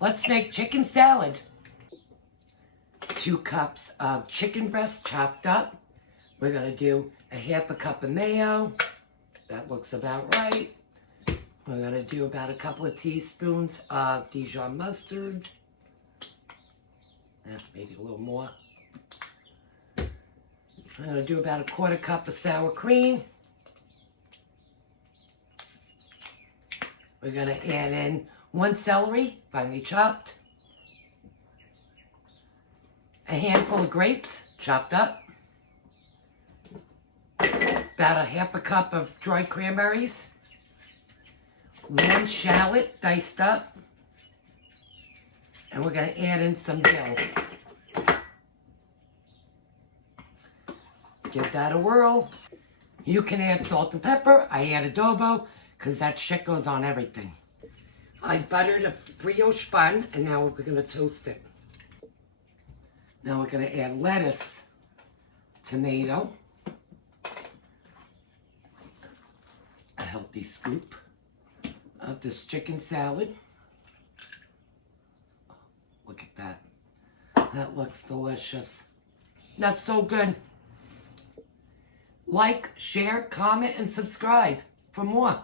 Let's make chicken salad. 2 cups of chicken breast chopped up. We're going to do a half a cup of mayo. That looks about right. We're going to do about a couple of teaspoons of Dijon mustard. Maybe a little more. I'm going to do about a 1/4 cup of sour cream. We're going to add in 1 celery, finely chopped. A handful of grapes, chopped up. About a half a cup of dried cranberries. 1 shallot, diced up. And we're going to add in some dill. Give that a whirl. You can add salt and pepper. I add adobo because that shit goes on everything. I buttered a brioche bun and now we're going to toast it. Now we're going to add lettuce, tomato, a healthy scoop of this chicken salad. Look at that. That looks delicious. That's so good. Like, share, comment, and subscribe for more.